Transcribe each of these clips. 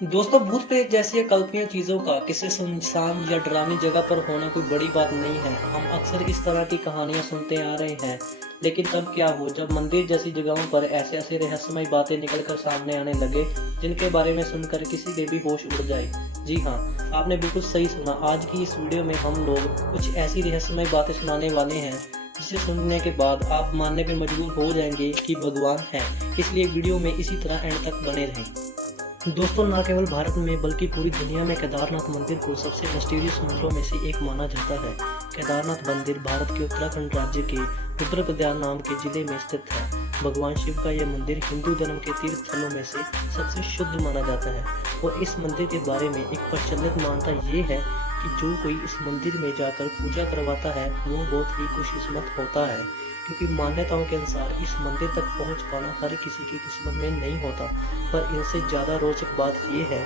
दोस्तों, भूत प्रेत जैसी अकल्पनीय चीजों का किसी सुनसान या डरावनी जगह पर होना कोई बड़ी बात नहीं है। हम अक्सर इस तरह की कहानियां सुनते आ रहे हैं, लेकिन तब क्या हो जब मंदिर जैसी जगहों पर ऐसे ऐसे रहस्यमय बातें निकलकर सामने आने लगे जिनके बारे में सुनकर किसी के भी होश उड़ जाए। जी हाँ, आपने बिल्कुल सही सुना। आज की इस वीडियो में हम लोग कुछ ऐसी रहस्यमय बातें सुनाने वाले हैं जिसे सुनने के बाद आप मानने पर मजबूर हो जाएंगे कि भगवान है। इसलिए वीडियो में इसी तरह एंड तक बने रहें। दोस्तों, न केवल भारत में बल्कि पूरी दुनिया में केदारनाथ मंदिर को सबसे मिस्टीरियस मंदिरों में से एक माना जाता है। केदारनाथ मंदिर भारत के उत्तराखंड राज्य के रुद्रप्रयाग नाम के जिले में स्थित है। भगवान शिव का यह मंदिर हिंदू धर्म के तीर्थ स्थलों में से सबसे शुद्ध माना जाता है और इस मंदिर के बारे में एक प्रचलित मान्यता ये है कि जो कोई इस मंदिर में जाकर पूजा करवाता है वो बहुत ही खुशकिस्मत होता है, क्योंकि मान्यताओं के अनुसार इस मंदिर तक पहुंच पाना हर किसी की किस्मत में नहीं होता। पर इनसे ज़्यादा रोचक बात यह है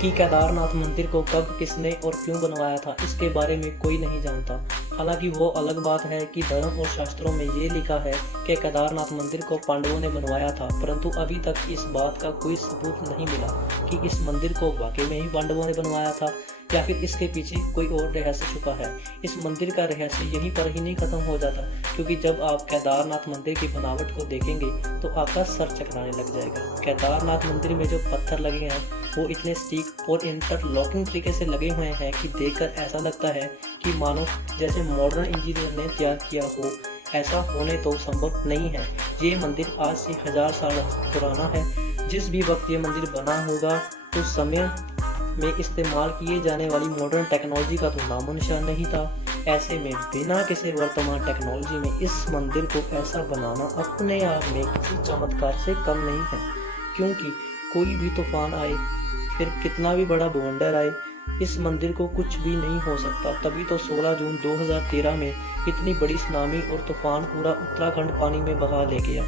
कि केदारनाथ मंदिर को कब, किसने और क्यों बनवाया था, इसके बारे में कोई नहीं जानता। हालांकि वो अलग बात है कि धर्म और शास्त्रों में ये लिखा है कि केदारनाथ मंदिर को पांडवों ने बनवाया था, परंतु अभी तक इस बात का कोई सबूत नहीं मिला कि इस मंदिर को वाकई में ही पांडवों ने बनवाया था या फिर इसके पीछे कोई और रहस्य छुपा है। इस मंदिर का रहस्य यहीं पर ही नहीं खत्म हो जाता, क्योंकि जब आप केदारनाथ मंदिर की बनावट को देखेंगे तो आपका सर चकराने लग जाएगा। केदारनाथ मंदिर में जो पत्थर लगे हैं वो इतने स्टीक और इंटरलॉकिंग तरीके से लगे हुए हैं कि देखकर ऐसा लगता है कि मानो जैसे मॉडर्न इंजीनियर ने तैयार किया हो। ऐसा होने तो संभव नहीं है। ये मंदिर आज से 1000 साल पुराना है। जिस भी वक्त ये मंदिर बना होगा उस समय में इस्तेमाल किए जाने वाली मॉडर्न टेक्नोलॉजी का तो नामो निशान नहीं था। ऐसे में बिना किसी वर्तमान टेक्नोलॉजी में इस मंदिर को ऐसा बनाना अपने आप में किसी चमत्कार से कम नहीं है, क्योंकि कोई भी तूफान आए, फिर कितना भी बड़ा बवंडर आए, इस मंदिर को कुछ भी नहीं हो सकता। तभी तो 16 जून 2013 में इतनी बड़ी सुनामी और तूफान पूरा उत्तराखंड पानी में बहा ले गया।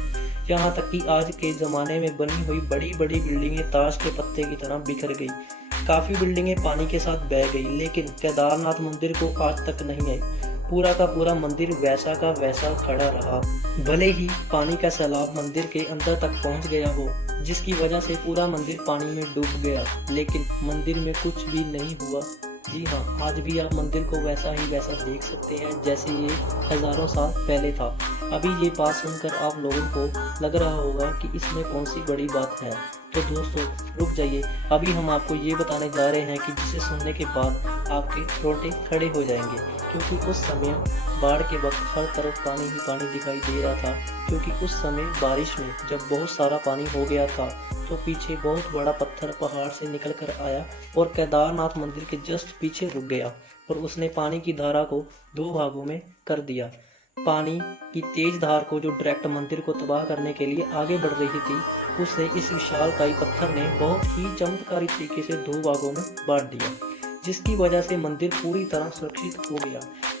यहाँ तक कि आज के ज़माने में बनी हुई बड़ी बड़ी बिल्डिंगें ताश के पत्ते की तरह बिखर गई। काफ़ी बिल्डिंगें पानी के साथ बह गई, लेकिन केदारनाथ मंदिर को आज तक नहीं आई। पूरा का पूरा मंदिर वैसा का वैसा खड़ा रहा। भले ही पानी का सैलाब मंदिर के अंदर तक पहुंच गया हो, जिसकी वजह से पूरा मंदिर पानी में डूब गया, लेकिन मंदिर में कुछ भी नहीं हुआ। जी हाँ, आज भी आप मंदिर को वैसा ही वैसा देख सकते हैं जैसे ये हजारों साल पहले था। अभी ये बात सुनकर आप लोगों को लग रहा होगा कि इसमें कौन सी बड़ी बात है। तो दोस्तों रुक जाइए, अभी हम आपको ये बताने जा रहे हैं कि जिसे सुनने के बाद आपके रोंगटे खड़े हो जाएंगे, क्योंकि उस समय बाढ़ के वक्त हर तरफ पानी ही पानी दिखाई दे रहा था। क्योंकि उस समय बारिश में जब बहुत सारा पानी हो गया था तो पीछे बहुत बड़ा पत्थर पहाड़ से निकल कर आया और केदारनाथ मंदिर के जस्ट पीछे रुक गया और उसने पानी की धारा को 2 भागों में कर दिया। पानी की तेज धार को जो डायरेक्ट मंदिर को तबाह करने के लिए आगे बढ़ रही थी, उसने इस विशालकाय पत्थर ने बहुत ही चमत्कारी तरीके से 2 भागों में बांट दिया, जिसकी वजह से मंदिर पूरी तरह सुरक्षित हो गया।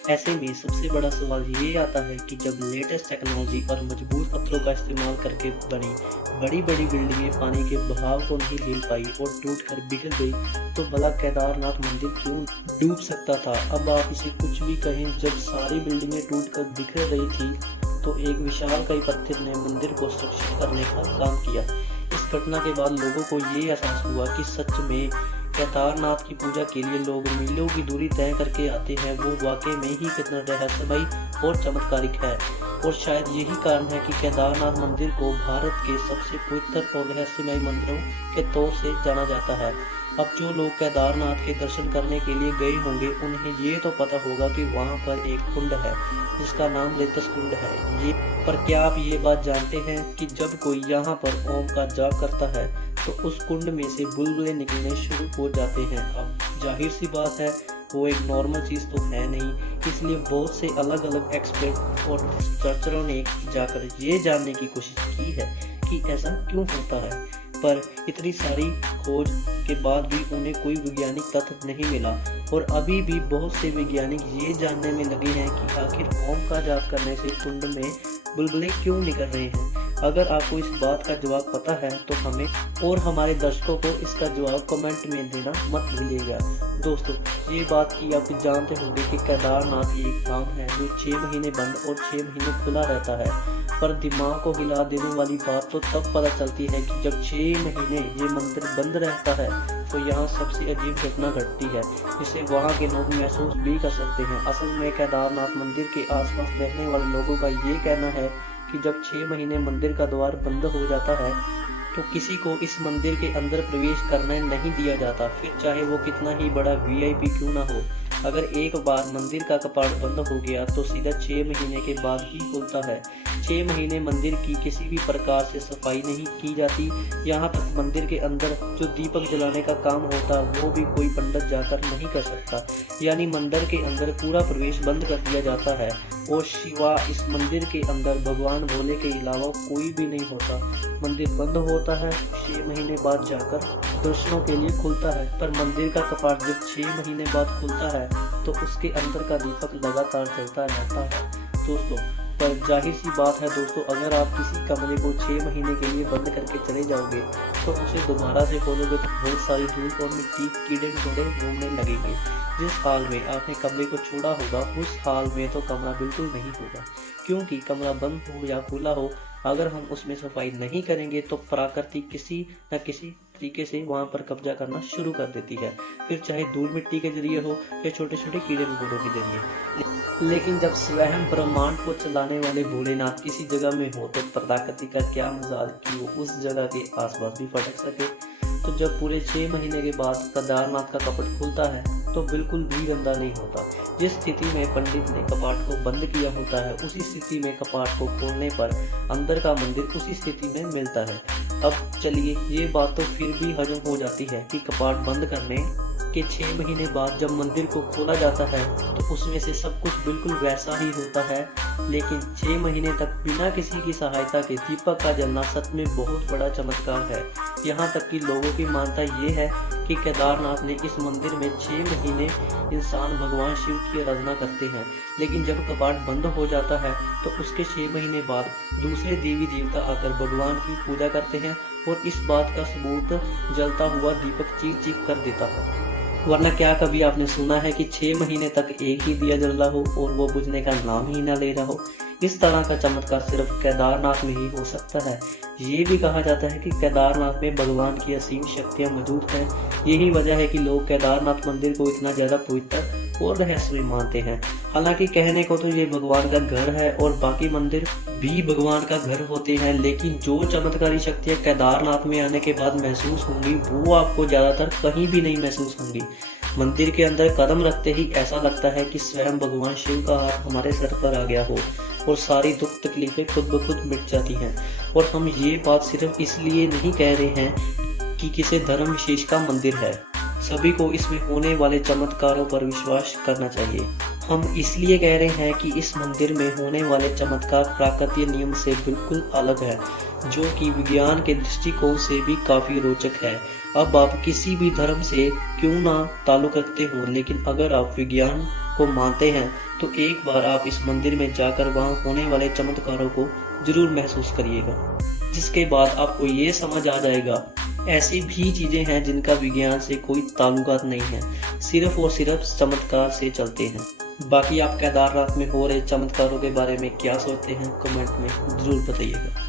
ऐसे में सबसे बड़ा सवाल ये आता है कि जब लेटेस्ट टेक्नोलॉजी और मजबूत पत्थरों का इस्तेमाल करके बनी बड़ी बड़ी बिल्डिंगें पानी के बहाव को नहीं झेल पाई और टूटकर बिखर गई, तो भला केदारनाथ मंदिर क्यों डूब सकता था। अब आप इसे कुछ भी कहें, जब सारी बिल्डिंगें टूटकर बिखर रही थी तो एक विशालकाय पत्थर ने मंदिर को सुरक्षित करने का काम किया। इस घटना के बाद लोगों को ये एहसास हुआ कि सच में केदारनाथ की पूजा के लिए लोग मीलों की दूरी तय करके आते हैं, वो वाकई में ही कितना रहस्यमय और चमत्कारिक है। और शायद यही कारण है कि केदारनाथ मंदिर को भारत के सबसे पवित्र और रहस्यमय मंदिरों के तौर से जाना जाता है। अब जो लोग केदारनाथ के दर्शन करने के लिए गए होंगे उन्हें ये तो पता होगा कि वहाँ पर एक कुंड है जिसका नाम लेतस कुंड है। ये पर क्या आप ये बात जानते हैं कि जब कोई यहाँ पर ओम का जाप करता है तो उस कुंड में से बुलबुले निकलने शुरू हो जाते हैं। अब जाहिर सी बात है वो एक नॉर्मल चीज़ तो है नहीं, इसलिए बहुत से अलग अलग एक्सपर्ट और रिसर्चरों ने जाकर ये जानने की कोशिश की है कि ऐसा क्यों होता है। पर इतनी सारी खोज के बाद भी उन्हें कोई वैज्ञानिक तथ्य नहीं मिला और अभी भी बहुत से वैज्ञानिक ये जानने में लगे हैं कि आखिर ओम का जाप करने से कुंड में बुलबुले क्यों निकल रहे हैं। अगर आपको इस बात का जवाब पता है तो हमें और हमारे दर्शकों को इसका जवाब कमेंट में देना मत भूलिएगा। दोस्तों, ये बात कि आप जानते होंगे कि केदारनाथ एक धाम है जो 6 महीने बंद और 6 महीने खुला रहता है। पर दिमाग को हिला देने वाली बात तो तब पता चलती है कि जब 6 महीने ये मंदिर बंद रहता है तो यहाँ सबसे अजीब घटना घटती है जिसे वहाँ के लोग महसूस भी कर सकते हैं। असल में केदारनाथ मंदिर के आसपास रहने वाले लोगों का ये कहना है कि जब 6 महीने मंदिर का द्वार बंद हो जाता है तो किसी को इस मंदिर के अंदर प्रवेश करने नहीं दिया जाता, फिर चाहे वो कितना ही बड़ा वीआईपी क्यों ना हो। अगर एक बार मंदिर का कपाट बंद हो गया तो सीधा 6 महीने के बाद ही खुलता है। 6 महीने मंदिर की किसी भी प्रकार से सफाई नहीं की जाती। यहाँ तक मंदिर के अंदर जो दीपक जलाने का काम होता वो भी कोई पंडित जाकर नहीं कर सकता, यानी मंदिर के अंदर पूरा प्रवेश बंद कर दिया जाता है। और शिवा इस मंदिर के अंदर भगवान भोले के अलावा कोई भी नहीं होता। मंदिर बंद होता है 6 महीने बाद जाकर दर्शनों के लिए खुलता है, पर मंदिर का कपाट जब 6 महीने बाद खुलता है तो उसके अंदर का दीपक लगातार जलता रहता है दोस्तों। पर जाहिर सी बात है दोस्तों, अगर आप किसी कमरे को 6 महीने के लिए बंद करके चले जाओगे तो उसे दोबारा से खोलोगे तो बहुत सारी धूल और मिट्टी, कीड़े मकोड़े घूमने लगेंगे। जिस हाल में आपने कमरे को छोड़ा होगा उस हाल में तो कमरा बिल्कुल नहीं होगा, क्योंकि कमरा बंद हो या खुला हो, अगर हम उसमें सफाई नहीं करेंगे तो प्रकृति किसी न किसी तरीके से वहाँ पर कब्जा करना शुरू कर देती है, फिर चाहे धूल मिट्टी के जरिए हो या छोटे छोटे कीड़े मकोड़ों के जरिए। लेकिन जब स्वयं ब्रह्मांड को चलाने वाले भोलेनाथ किसी जगह में हो तो प्रकृति का क्या मजाल कि वो उस जगह के आसपास भी फटक सके। तो जब पूरे 6 महीने के बाद केदारनाथ का कपट खुलता है तो बिल्कुल भी गंदा नहीं होता। जिस स्थिति में पंडित ने कपाट को बंद किया होता है उसी स्थिति में कपाट को खोलने पर अंदर का मंदिर उसी स्थिति में मिलता है। अब चलिए ये बात तो फिर भी हजम हो जाती है कि कपाट बंद करने के 6 महीने बाद जब मंदिर को खोला जाता है तो उसमें से सब कुछ बिल्कुल वैसा ही होता है, लेकिन 6 महीने तक बिना किसी की सहायता के दीपक का जलना सच में बहुत बड़ा चमत्कार है। यहाँ तक कि लोगों की मानता ये है कि केदारनाथ ने इस मंदिर में 6 महीने इंसान भगवान शिव की आराधना करते हैं, लेकिन जब कपाट बंद हो जाता है तो उसके 6 महीने बाद दूसरे देवी देवता आकर भगवान की पूजा करते हैं और इस बात का सबूत जलता हुआ दीपक चीख चीख कर देता है। वरना क्या कभी आपने सुना है कि 6 महीने तक एक ही दिया जल रहा हो और वो बुझने का नाम ही ना ले रहा हो। इस तरह का चमत्कार सिर्फ केदारनाथ में ही हो सकता है। ये भी कहा जाता है कि केदारनाथ में भगवान की असीम शक्तियां मौजूद हैं। यही वजह है कि लोग केदारनाथ मंदिर को इतना ज्यादा पवित्र और रहस्यमय मानते हैं। हालांकि कहने को तो ये भगवान का घर है और बाकी मंदिर भी भगवान का घर होते हैं, लेकिन जो चमत्कारी शक्तियां केदारनाथ में आने के बाद महसूस होंगी वो आपको ज्यादातर कहीं भी नहीं महसूस होंगी। मंदिर के अंदर कदम रखते ही ऐसा लगता है कि स्वयं भगवान शिव का हाथ हमारे सर पर आ गया हो और सारी दुख तकलीफें खुद ब खुद मिट जाती हैं। और हम ये बात सिर्फ इसलिए नहीं कह रहे हैं कि किसी धर्म विशेष का मंदिर है, सभी को इसमें होने वाले चमत्कारों पर विश्वास करना चाहिए। हम इसलिए कह रहे हैं कि इस मंदिर में होने वाले चमत्कार प्राकृतिक नियम से बिल्कुल अलग है, जो कि विज्ञान के दृष्टिकोण से भी काफी रोचक है। अब आप किसी भी धर्म से क्यों ना ताल्लुक रखते हो, लेकिन अगर आप विज्ञान को मानते हैं तो एक बार आप इस मंदिर में जाकर वहां होने वाले चमत्कारों को जरूर महसूस करिएगा, जिसके बाद आपको ये समझ आ जाएगा ऐसी भी चीजें हैं जिनका विज्ञान से कोई ताल्लुकात नहीं है, सिर्फ और सिर्फ चमत्कार से चलते हैं। बाकी आप केदारनाथ में हो रहे चमत्कारों के बारे में क्या सोचते हैं कमेंट में जरूर बताइएगा।